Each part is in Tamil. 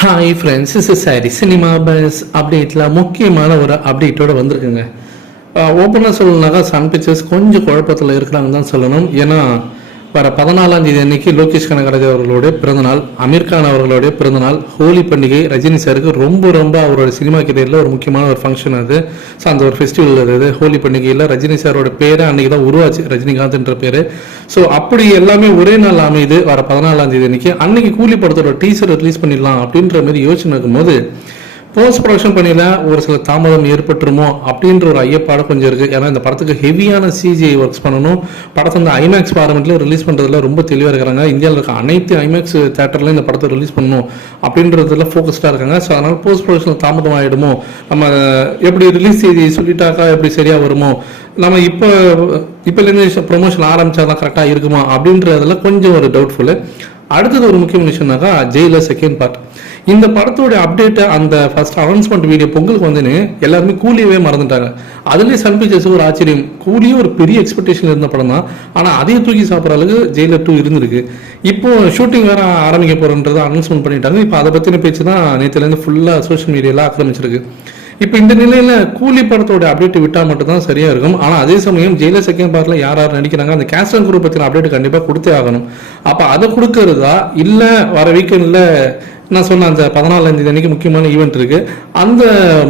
ஹாய் ஃப்ரெண்ட்ஸ் இஸ் சாரி சினிமா பஸ் அப்டேட்டில் முக்கியமான ஒரு அப்டேட்டோட வந்திருக்குங்க. ஓப்பனாக சொல்லணுனாக்கா சன் பிக்சர்ஸ் கொஞ்சம் குழப்பத்தில் இருக்கிறாங்க தான் சொல்லணும். ஏன்னா வர பதினாலாம் தேதி அன்னைக்கு லோகேஷ் கனகராஜ் அவர்களுடைய பிறந்தநாள் அமீர்கான் அவர்களுடைய பிறந்தநாள் ஹோலி பண்டிகை ரஜினி சாருக்கு ரொம்ப ரொம்ப அவரோட சினிமா கெரியரில் ஒரு முக்கியமான ஒரு ஃபங்க்ஷன் அது. ஸோ அந்த ஒரு ஃபெஸ்டிவல் அது ஹோலி பண்டிகையில் ரஜினி சாரோட பேரை அன்னைக்கு தான் உருவாச்சு ரஜினிகாந்த்ன்ற பேர். ஸோ அப்படி எல்லாமே ஒரே நாள் அமைது வர பதினாலாம் தேதி அன்னைக்கு. அன்னைக்கு கூலி படத்தோட டீசர் ரிலீஸ் பண்ணிடலாம் அப்படின்ற மாதிரி யோசனை இருக்கும்போது போஸ்ட் ப்ரொடக்ஷன் பணியில் ஒரு சில தாமதம் ஏற்பட்டுருமோ அப்படின்ற ஒரு ஐயப்பாடு கொஞ்சம் இருக்குது ஏன்னா இந்த படத்துக்கு ஹெவியான சிஜிஐ ஒர்க்ஸ் பண்ணணும். படத்தை வந்து ஐமேக்ஸ் பார்மெண்ட்டில் ரிலீஸ் பண்ணுறதுல ரொம்ப தெளிவாக இருக்கிறாங்க இந்தியாவில் இருக்க அனைத்து ஐமேக்ஸ் தேட்டர்லையும் இந்த படத்தை ரிலீஸ் பண்ணணும் அப்படின்றதுல ஃபோக்கஸ்டாக இருக்காங்க. ஸோ அதனால் போஸ்ட் ப்ரொடக்ஷன் தாமதம் ஆகிடுமோ நம்ம எப்படி ரிலீஸ் செய்தி சொல்லிட்டாக்கா எப்படி சரியாக வருமோ? நம்ம இப்போ இப்போலேருந்து ப்ரொமோஷன் ஆரம்பிச்சா தான் கரெக்டாக இருக்குமா? அப்படின்றதுல கொஞ்சம் ஒரு டவுட்ஃபுல்லு அடுத்தது ஒரு முக்கியமான விஷயம்னாக்கா ஜெயில செகண்ட் பார்ட் இந்த படத்தோட அப்டேட்டை அந்த ஃபர்ஸ்ட் அனௌன்ஸ்மெண்ட் வீடியோ பொங்கலுக்கு வந்துன்னு எல்லாருமே கூலியவே மறந்துட்டாங்க. அதுலேயே சன் பிக்சர்ஸ் ஒரு ஆச்சரியம். கூலியும் ஒரு பெரிய எக்ஸ்பெக்டேஷன் இருந்த படம் தான் ஆனால் அதையும் தூக்கி சாப்பிட்ற அளவுக்கு ஜெயிலர் டூ இருந்திருக்கு. இப்போ ஷூட்டிங் வேற ஆரம்பிக்க போகிறன்றதை அனௌன்ஸ்மெண்ட் பண்ணிட்டாங்க. இப்போ அதை பற்றின பேச்சு தான் நேற்றுலேருந்து ஃபுல்லாக சோஷியல் மீடியாவில் ஆக்கிரமிச்சிருக்கு. இப்போ இந்த நிலையில கூலி படத்தோட அப்டேட் விட்டா மட்டும் தான் சரியா இருக்கும். ஆனா அதே சமயம் ஜெயில செகண்ட் பார்ட்ல யார் யார் நடிக்கிறாங்க அந்த கேஸ்ட் அண்ட் குரூப் பத்தின அப்டேட் கண்டிப்பா கொடுத்தே ஆகணும். அப்ப அதை கொடுக்கறதா? இல்ல வர வீக்கெண்ட்ல நான் சொன்ன அந்த பதினாலாம் தேதி அன்னைக்கு முக்கியமான ஈவெண்ட் இருக்கு. அந்த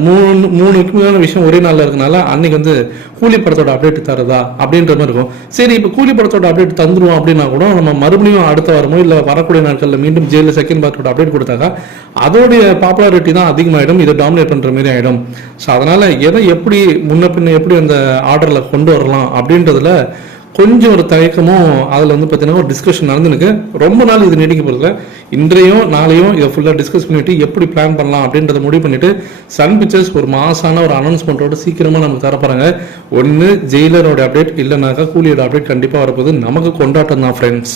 மூணு மூணு முக்கியமான விஷயம் ஒரே நாளில் இருக்கனால அன்னைக்கு வந்து கூலி படத்தோட அப்டேட் தரதா அப்படின்ற மாதிரி இருக்கும். சரி இப்போ கூலி படத்தோட அப்டேட் தந்துருவோம் அப்படின்னா கூட நம்ம மறுபடியும் அடுத்த வாரமோ இல்லை வரக்கூடிய நாட்களில் மீண்டும் ஜெயிலில் செகண்ட் பார்ட்டோட அப்டேட் கொடுத்தாக்கா அதோடைய பாப்புலாரிட்டி தான் அதிகமாகிடும் இதை டாமினேட் பண்ணுற மாதிரி ஆகிடும் ஸோ அதனால் எதை எப்படி முன்ன பின்ன எப்படி அந்த ஆர்டரில் கொண்டு வரலாம் அப்படின்றதுல கொஞ்சம் ஒரு தயக்கமும் அதில் வந்து பார்த்தீங்கன்னா ஒரு டிஸ்கஷன் நடந்துருக்கு ரொம்ப நாள் இது நீடிக்க போகிறதுல இன்றையும் நாளையும் இதை ஃபுல்லாக டிஸ்கஸ் பண்ணிவிட்டு எப்படி பிளான் பண்ணலாம் அப்படின்றத முடிவு பண்ணிவிட்டு சன் பிக்சர்ஸ் ஒரு மாசான ஒரு அனௌன்ஸ்மெண்ட்டோட சீக்கிரமாக நமக்கு தரப்போகிறாங்க ஒன்று ஜெயிலரோட அப்டேட் இல்லைனாக்கா கூலியோட அப்டேட் கண்டிப்பாக வரப்போகுது. நமக்கு கொண்டாட்டம் தான் ஃப்ரெண்ட்ஸ்